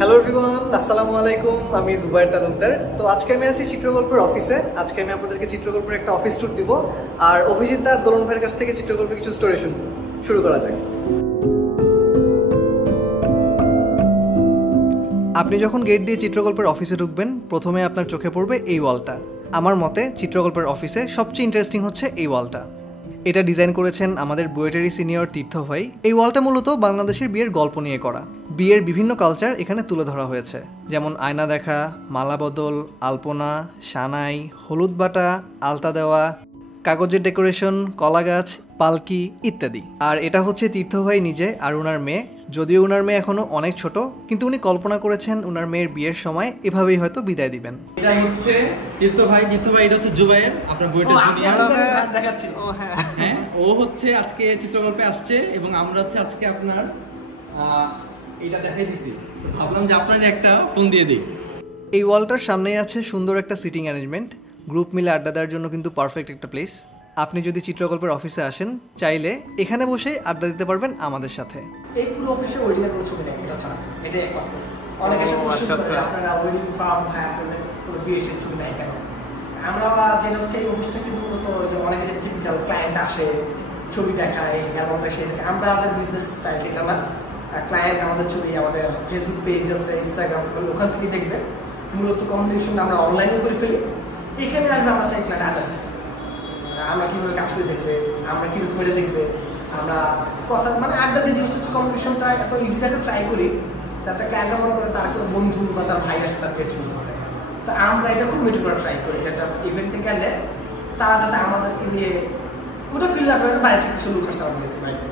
Hello everyone, আসসালামু আলাইকুম। আমি জুবায়ের তালুকদার। তো আজকে আমি আছি চিত্রগল্পের অফিসে। আজকে আমি আপনাদেরকে চিত্রগল্পের একটা অফিস ট্যুর দিব, আর অভিজিৎ দা দোলন ভাইয়ের কাছ থেকে চিত্রগল্পের কিছু স্টোরি শুনবো। শুরু করা যাক। আপনি যখন গেট দিয়ে চিত্রগল্পের অফিসে ঢুকবেন, প্রথমে আপনার চোখে পড়বে এই ওয়ালটা। আমার মতে চিত্রগল্পের অফিসে সবচেয়ে ইন্টারেস্টিং হচ্ছে এই ওয়ালটা। এটা ডিজাইন করেছেন আমাদের বুয়েটেরই সিনিয়র তীর্থ ভাই। এই ওয়ালটা মূলত বাংলাদেশের বিয়ের গল্প নিয়ে করা। বিয়ের বিভিন্ন কালচার এখানে তুলে ধরা হয়েছে, যেমন আয়না দেখা, মালা বদল, আলপনা, সানাই, হলুদ বাটা, আলতা দেওয়া, কাগজের ডেকোরেশন, কলা গাছ, পালকি ইত্যাদি। আর এটা হচ্ছে তীর্থ ভাই নিজে আর ওনার মেয়ে। যদিও ওনার মেয়ে এখনো অনেক ছোট, কিন্তু উনি কল্পনা করেছেন ওনার মেয়ের বিয়ের সময় এভাবেই হয়তো বিদায় দিবেন। এটা হচ্ছে তীর্থ ভাই এটা হচ্ছে জুবায়ের, আপনার বুয়েটের জুনিয়র দেখাচ্ছি। হ্যাঁ, ও হচ্ছে আজকে চিত্রগল্পে আসছে এবং আমরা হচ্ছে আজকে আপনার এটা দেখাই দিছি। ভাবলাম যে আপনার একটা ফোন দিয়ে দিই। এই ওয়ালটার সামনেই আছে সুন্দর একটা সিটিং অ্যারেঞ্জমেন্ট। গ্রুপ মিলে আড্ডা দেওয়ার জন্য কিন্তু পারফেক্ট একটা প্লেস। আপনি যদি চিত্রগল্পের অফিসে আসেন, চাইলে এখানে বসে আড্ডা দিতে পারবেন আমাদের সাথে। এই পুরো অফিসে ওয়েডিং কোনো ছবি নেই, এটা ছাড়া এটাই একমাত্র। অনেকে এসে কোশ্চেন করে আপনারা ওয়েডিং ফার্ম হয়, আপনাদের কোনো বিয়ে সেই ছবি নাই কেন? আমরা যেটা হচ্ছে এই অফিসটা কিন্তু মূলত অনেকে যে টিপিক্যাল ক্লায়েন্ট আসে, ছবি দেখায়, অ্যালবাম দেখায়, সেই দেখে। আমরা আমাদের বিজনেস স্টাইল এটা না। ক্লায়েন্ট আমাদের ছবি আমাদের ফেসবুক পেজ আছে, ইনস্টাগ্রাম, ওখান থেকে দেখবে। মূলত কমিউনিকেশন আমরা অনলাইনে করে ফেলি। এখানে আসবে আমরা চাই ক্লায়েন্ট আড্ডা দিই, আমরা কীভাবে কাজ করে দেখবে, আমরা কীরকম এটা দেখবে, আমরা কথা মানে আড্ডা দিয়ে জিনিসটা হচ্ছে কমিউনিকেশনটা এত ইজিটাকে ট্রাই করি যাতে ক্লায়েন্টরা মনে করে তার কোনো বন্ধু বা তার ভাই আসে তার পেট চলতে হতে। তা আমরা এটা খুব মিটিং করে ট্রাই করি, যেটা ইভেন্টে গেলে তারা যাতে আমাদেরকে নিয়ে ওটা ফিল না করে বাইরে থেকে কিছু লোক আসতে আমাদের যেতে বাড়িতে।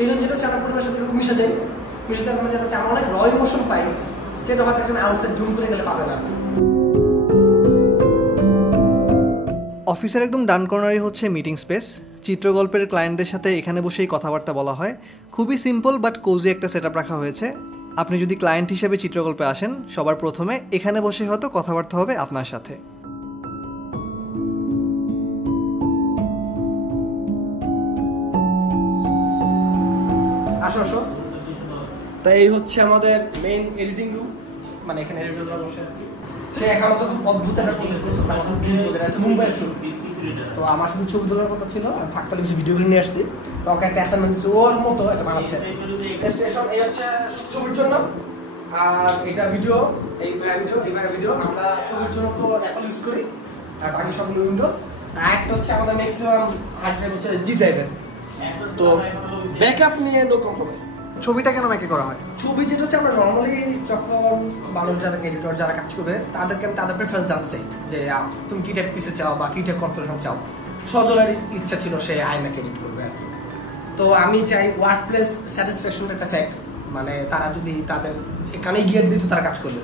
এই জন্য যেটা হচ্ছে আমরা পরিবারের সাথে খুব মিশে যাই। মিশে যাওয়ার মানে যেটা হচ্ছে আমরা অনেক র ইমোশন পাই, যেটা হয়তো একজন আউটসাইড জুম করে গেলে পাবে না। অফিসের একদম ডান কর্নারই হচ্ছে মিটিং স্পেস। চিত্রগল্পের ক্লায়েন্টদের সাথে এখানে বসেই কথাবার্তা বলা হয়। খুবই সিম্পল বাট কোজি একটা সেটআপ রাখা হয়েছে। আপনি যদি ক্লায়েন্ট হিসেবে চিত্রগল্পে আসেন, সবার প্রথমে এখানে বসে হয়তো কথাবার্তা হবে আপনার সাথে। আসো আসো। তো এই হচ্ছে আমাদের মেইন এডিটিং রুম, মানে এখানে এডিটররা বসে আর কি। সে এখন তো খুব অদ্ভুত একটা প্রজেক্ট করতেছে, আমার খুব ড্রিম প্রজেক্ট আছে, মুম্বাইয়ের শুট। তো আমার সাথে ছবি তোলার কথা ছিল, আমি ফাঁকটা কিছু ভিডিও করে নিয়ে আসছি। তো ওকে একটা অ্যাসাইনমেন্ট দিচ্ছি, ওর মতো একটা বানাচ্ছে স্টেশন। এই হচ্ছে ছবির জন্য, আর এটা ভিডিও, এই ভিডিও আমরা ছবির জন্য তো অ্যাপল ইউজ করি, আর বাকি সবগুলো উইন্ডোজ। আর একটা হচ্ছে আমাদের ম্যাক্সিমাম হার্ড ড্রাইভ হচ্ছে জি ড্রাইভের। তো ব্যাকআপ নিয়ে নো কম্প্রোমাইজ। ছবিটা কেন ম্যাকে করা হয়? ছবি যেটা হচ্ছে আমরা নর্মালি যখন মানুষ যারা এডিটর যারা কাজ করবে তাদেরকে আমি তাদের প্রেফারেন্স জানতে চাই যে তুমি কি টাইপ পিসে চাও বা কি টাইপ কনফিগারেশন চাও। সজলের ইচ্ছা ছিল সে আইম্যাক এডিট করবে আর কি। তো আমি চাই ওয়ার্ক প্লেস স্যাটিসফ্যাকশন একটা ফ্যাক্ট, মানে তারা যদি তাদের এখানেই জ্ঞান দিত তারা কাজ করবে,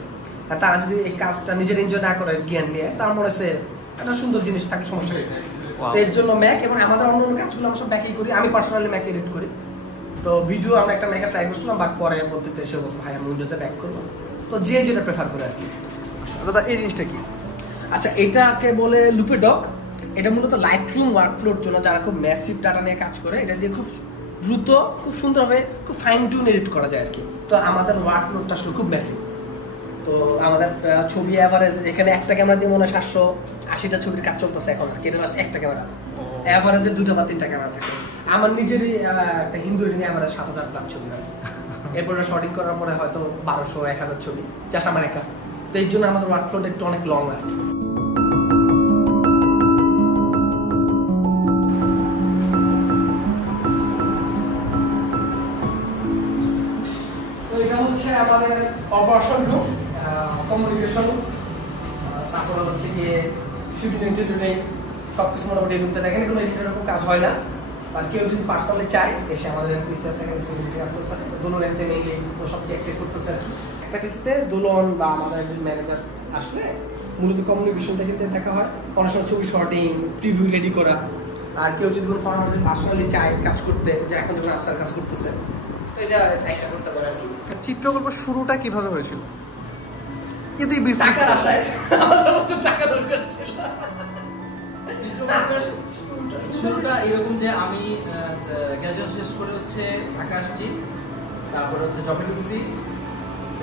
আর তারা যদি এই কাজটা নিজের এনজয় না করে জ্ঞান নিয়ে, তার মনে হচ্ছে একটা সুন্দর জিনিস থাকে, সমস্যা নেই। এর জন্য ম্যাক, এবং আমাদের অন্য অন্য কাজগুলো আমরা সব ব্যাকেই করি। আমি পার্সোনালি ম্যাক এডিট করি। তো ভিডিও আমরা একটা ম্যাকে ট্রাই করছিলাম, বাট পরে বলতে এসে বলছে ভাই আমি উইন্ডোজে ব্যাক করবো। তো যে যেটা প্রেফার করে আর কি। দাদা এই জিনিসটা কি? আচ্ছা, এটাকে বলে লুপে ডক। এটা মূলত লাইটরুম ওয়ার্কফ্লোর জন্য যারা খুব ম্যাসিভ ডাটা নিয়ে কাজ করে, এটা দিয়ে খুব দ্রুত খুব সুন্দরভাবে খুব ফাইন টিউন এডিট করা যায় আর কি। তো আমাদের ওয়ার্কফ্লোরটা আসলে খুব ম্যাসিভ। তো আমাদের ছবি অ্যাভারেজ এখানে একটা ক্যামেরা দিয়ে মনে হয় 780টা ছবির কাজ চলতেছে এখন আর কি। এটা একটা ক্যামেরা, অ্যাভারেজে 2টা বা 3টা ক্যামেরা থাকে। আমার নিজেরই একটা হিন্দু এডিটিং অ্যাভারেজ 7000+ ছবি হয়। এরপরে শর্টিং করার পরে হয়তো 1200-1000 ছবি, জাস্ট আমার একা। তো এই জন্য আমাদের ওয়ার্কফ্লোটা একটু অনেক লং আর কি। তো এটা হচ্ছে আমাদের অপারেশন রুম, কমিউনিকেশন, তারপরে হচ্ছে গিয়ে শুটিং ইন্টারভিউ সবকিছু মোটামুটি রুমতে দেখেন। কোনো এডিটের এরকম কাজ হয় না। আর কেউ যদি পার্সোনালি চায় এসে আমাদের দোলন এনতে মেইনলি সবচেয়ে অ্যাক্টিভ করতেছে আর কি। একটা ক্ষেত্রে দোলন বা আমাদের একজন ম্যানেজার আসলে মূলত কমিউনিকেশনটা ক্ষেত্রে দেখা হয়। অনেক সময় ছবি শর্টিং, প্রিভিউ রেডি করা। আর কেউ যদি কোনো ফর্মাল পার্সোনালি চায় কাজ করতে, যে এখন যখন আফসার কাজ করতেছে, তো এটা আশা করতে পারে আর কি। চিত্রগল্প শুরুটা কিভাবে হয়েছিল? কিন্তু টাকার আশায়, আমাদের হচ্ছে টাকা দরকার ছিল। শুরুটা এরকম যে আমি গ্রাজুয়েশন শেষ করে হচ্ছে ঢাকা আসছি, তারপরে হচ্ছে জবে ঢুকছি,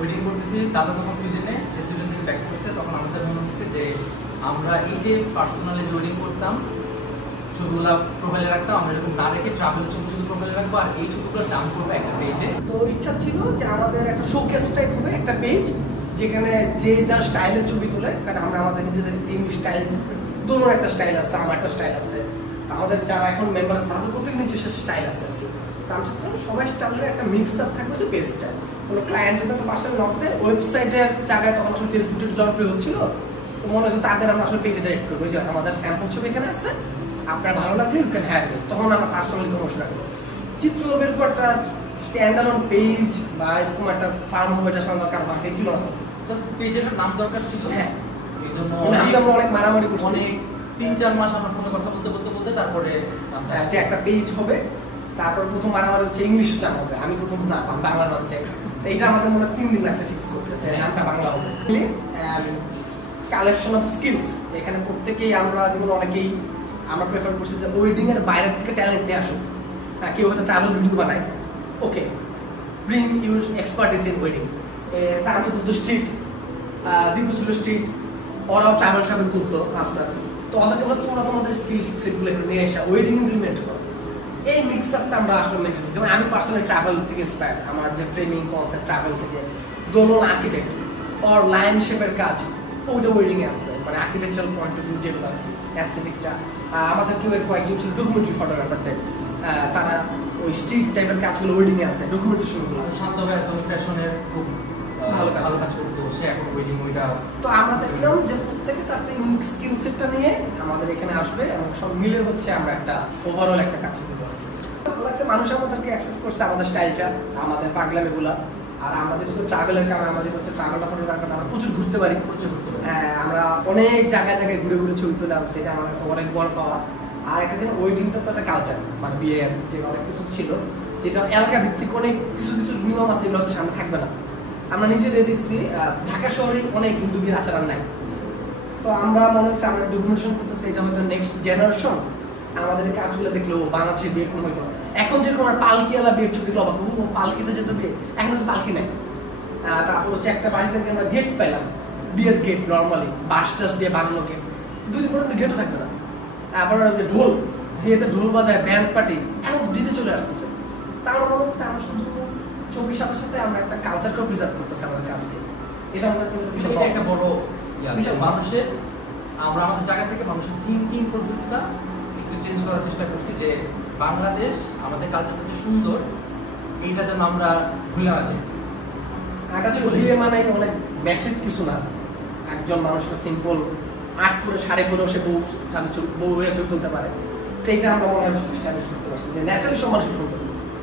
ওয়েডিং করতেছি, দাদা তখন সুইডেনে, সে সুইডেন থেকে ব্যাক করছে, তখন আমাদের মনে হচ্ছে যে আমরা এই যে পার্সোনালি যে ওয়েডিং করতাম, ছবিগুলো প্রোফাইলে রাখতাম, আমরা এরকম না রেখে ট্রাভেলের ছবি শুধু প্রোফাইলে রাখবো, আর এই ছবিগুলো ডাম্প করবো একটা পেজে। তো ইচ্ছা ছিল যে আমাদের একটা শোকেস টাইপ হবে, একটা পেজ যেখানে যে যার স্টাইলের ছবি তোলে, কারণ আমরা আমাদের নিজেদের টিম স্টাইল, দুটোর একটা স্টাইল আছে, আমার একটা স্টাইল আছে, আমাদের যারা এখন মেম্বার আছে তাদের প্রত্যেক নিজস্ব স্টাইল আছে আর কি। তো আমি চাচ্ছিলাম সবাই স্টাইলের একটা মিক্স আপ থাকবে, যে পেজ স্টাইল। কোনো ক্লায়েন্ট যদি একটা পার্সেন্ট নক দেয় ওয়েবসাইটের জায়গায়, তখন আসলে ফেসবুকে জনপ্রিয় হচ্ছিল, তো মনে হচ্ছে তাদের আমরা আসলে পেজে ডাইরেক্ট করবো, যে আমাদের স্যাম্পল ছবি এখানে আছে, আপনার ভালো লাগলে ইউ ক্যান হ্যাভ ইট, তখন আমরা পার্সোনালি প্রমোশন রাখবো। চিত্রকল্পের উপর একটা স্ট্যান্ডার্ড পেজ বা এরকম একটা ফার্ম হবে, এটা সামনে দরকার বাকি ছিল না, জাস্ট পেজের নাম দরকার ছিল। হ্যাঁ, এই জন্য আমরা অনেক মারামারি করছি, অনেক 3-4 মাস আমরা ফোনে কথা বলতে বলতে তারপরে যে একটা পেজ হবে। তারপর প্রথম মারামারি হচ্ছে ইংলিশ নাম হবে, আমি প্রথম না বাংলা নাম চাই, এইটা আমাদের মনে 3 দিন লাগছে ফিক্স করতে, যে নামটা বাংলা হবে। কালেকশন অফ স্কিলস, এখানে প্রত্যেকেই আমরা যেমন অনেকেই আমরা প্রেফার করছি যে ওয়েডিং এর বাইরের থেকে ট্যালেন্ট নিয়ে আসুক। কেউ হয়তো ট্রাভেল ভিডিও বানায়, okay, bring your expertise in wedding. তার মধ্যে স্ট্রিট, দীপু ছিল স্ট্রিট, ওরাও ট্রাভেল করতো আফসার, তো ওদেরকে বলে তোমরা তোমাদের স্কিল সেটগুলো নিয়ে আসা, ওয়েডিং ইমপ্লিমেন্ট করো। এই মিক্স আপটা আমরা আসলে মেনটেন করি। যেমন আমি পার্সোনালি ট্রাভেল থেকে ইন্সপায়ার, আমার যে ফ্রেমিং কনসেপ্ট ট্রাভেল থেকে, দোলন আর্কিটেক্ট অর লাইন শেপের কাজ, ওইটা ওয়েডিং এ আছে, মানে আর্কিটেকচারাল পয়েন্ট অফ ভিউ যেগুলো অ্যাস্থেটিকটা। আমাদের কেউ কয়েকজন ছিল ডকুমেন্টারি ফটোগ্রাফার টাইপ, তারা ওই স্ট্রিট টাইপের কাজগুলো ওয়েডিং এ আছে, ডকুমেন্টেশনগুলো। শান্ত হয়ে আছে, উনি ফ্যাশনের খুব ভালো কাজ করতো, সে এখন ওয়েডিং ওইটা। তো আমরা চাইছিলাম যে প্রত্যেকে তার ইউনিক স্কিল সেটটা নিয়ে আমাদের এখানে আসবে এবং সব মিলে হচ্ছে আমরা একটা ওভারঅল একটা কাজ করতে পারবো। ভালো লাগছে, মানুষ আমাদেরকে অ্যাকসেপ্ট করছে, আমাদের স্টাইলটা, আমাদের পাগলামিগুলা। আর আমাদের হচ্ছে ট্রাভেলের কারণে, আমাদের হচ্ছে ট্রাভেলটা ফটোগ্রাফার, আমরা প্রচুর ঘুরতে পারি। আমরা অনেক জায়গায় ঘুরে ছবি তুলে আনছি, এটা আমার কাছে অনেক বড় পাওয়া। আর একটা দিন ওয়েডিংটা তো একটা কালচার, মানে বিয়ের যে অনেক কিছু ছিল, যেটা এলাকা ভিত্তিক অনেক কিছু নিয়ম আছে, এগুলো তো সামনে থাকবে না। আমরা নিজেরাই দেখছি ঢাকা শহরে অনেক হিন্দু বিয়ের আচার নাই, তো আমরা মনে হচ্ছে আমরা ডকুমেন্টেশন করতেছি, এটা হয়তো নেক্সট জেনারেশন আমাদের কাজগুলো দেখলো বাংলাদেশে বিয়ে কোন হইতো। এখন যেরকম আমরা পালকিওয়ালা বিয়ের ছবি দেখলো, পালকিতে যেত বিয়ে, এখন তো পালকি নাই। তারপর হচ্ছে একটা বাড়ি থেকে আমরা গেট পেলাম, বিয়ের গেট, নর্মালি বাঁশ টাস দিয়ে বানানো গেট, 2 দিন পর্যন্ত গেটও থাকবে না। তারপর যে ঢোল, বিয়েতে ঢোল বাজায়, ব্যান্ড পার্টি, এখন ডিজে চলে আসতেছে। তার মনে হচ্ছে আমরা শুধু ছবির সাথে সাথে আমরা একটা কালচারকেও প্রিজার্ভ করতেছি আমাদের কাছ থেকে। এটা আমাদের একটা বড় মানুষের, আমরা আমাদের জায়গা থেকে মানুষের থিঙ্কিং প্রসেসটা একটু চেঞ্জ করার চেষ্টা করছি, যে বাংলাদেশ আমাদের কালচারটা যে সুন্দর, এইটা যেন আমরা ভুলে না যাই। বিয়ে মানে অনেক বেসিক কিছু না, একজন মানুষকে সিম্পল আর্ট করে শাড়ি পরেও সে বউ হয়ে ছবি তুলতে পারে, তো এটা আমরা মনে হয় স্ট্যাবলিশ করতে পারছি যে ন্যাচারালি সব মানুষের সুন্দর।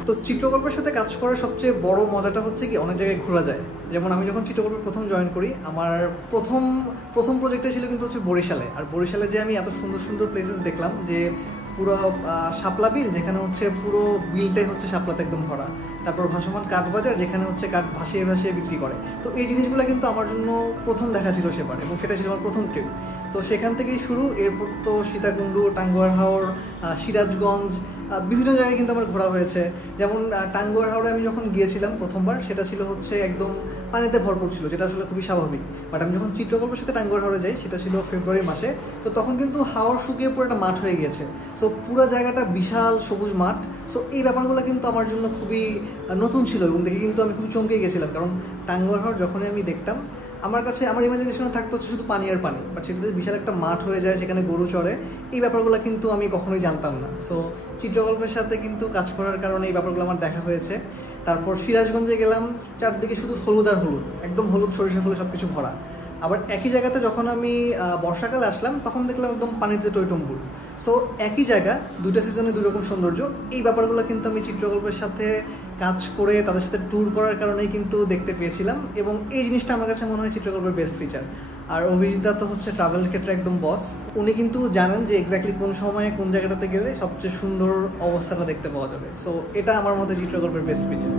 তো চিত্রকল্পের সাথে কাজ করার সবচেয়ে বড় মজাটা হচ্ছে কি, অনেক জায়গায় ঘোরা যায়। যেমন আমি যখন চিত্রকল্পে প্রথম জয়েন করি, আমার প্রথম প্রজেক্টটা ছিল কিন্তু হচ্ছে বরিশালে। আর বরিশালে যে আমি এত সুন্দর সুন্দর প্লেসেস দেখলাম, যে পুরো শাপলা বিল, যেখানে হচ্ছে পুরো বিলটাই হচ্ছে শাপলাতে একদম ভরা, তারপর ভাসমান কাঠ বাজার, যেখানে হচ্ছে কাঠ ভাসিয়ে ভাসিয়ে বিক্রি করে। তো এই জিনিসগুলো কিন্তু আমার জন্য প্রথম দেখা ছিল সেবার, এবং সেটা ছিল আমার প্রথম ট্রিপ। তো সেখান থেকেই শুরু, এরপর তো সীতাকুণ্ডু, টাঙ্গুয়ার হাওর, সিরাজগঞ্জ, বিভিন্ন জায়গায় কিন্তু আমার ঘোরা হয়েছে। যেমন টাঙ্গুয়ার হাওড়ে আমি যখন গিয়েছিলাম প্রথমবার, সেটা ছিল হচ্ছে একদম পানিতে ভরপুর ছিল, যেটা আসলে খুবই স্বাভাবিক। বাট আমি যখন চিত্রকল্পের সাথে টাঙ্গুয়ার হাওড়ে যাই, সেটা ছিল ফেব্রুয়ারি মাসে, তো তখন কিন্তু হাওড় শুকিয়ে পুরো একটা মাঠ হয়ে গিয়েছে। সো পুরো জায়গাটা বিশাল সবুজ মাঠ। সো এই ব্যাপারগুলো কিন্তু আমার জন্য খুবই নতুন ছিল, এবং দেখে কিন্তু আমি খুবই চমকে গেছিলাম। কারণ টাঙ্গুয়ার হাওড় যখনই আমি দেখতাম, আমার কাছে আমার ইমাজিনেশনে থাকতো হচ্ছে শুধু পানি আর পানি, বাট সেটাতে বিশাল একটা মাঠ হয়ে যায়, সেখানে গরু চড়ে, এই ব্যাপারগুলো কিন্তু আমি কখনোই জানতাম না। সো চিত্রকল্পের সাথে কিন্তু কাজ করার কারণে এই ব্যাপারগুলো আমার দেখা হয়েছে। তারপর সিরাজগঞ্জে গেলাম, চারদিকে শুধু হলুদ আর হলুদ, একদম হলুদ সরিষা ফুলে সব কিছু ভরা। আবার একই জায়গাতে যখন আমি বর্ষাকালে আসলাম, তখন দেখলাম একদম পানিতে টইটম্বুর। সো একই জায়গা, দুটো সিজনে দুই রকম সৌন্দর্য। এই ব্যাপারগুলো কিন্তু আমি চিত্রকল্পের সাথে কাজ করে তাদের সাথে ট্যুর করার কারণেই কিন্তু দেখতে পেয়েছিলাম, এবং এই জিনিসটা আমার কাছে মনে হয় চিত্রকল্পের বেস্ট ফিচার। আর অভিজিৎদা তো হচ্ছে ট্রাভেল ক্ষেত্রে একদম বস, উনি কিন্তু জানেন যে এক্স্যাক্টলি কোন সময়ে কোন জায়গাটাতে গেলে সবচেয়ে সুন্দর অবস্থাটা দেখতে পাওয়া যাবে। সো এটা আমার মতে চিত্রকল্পের বেস্ট ফিচার।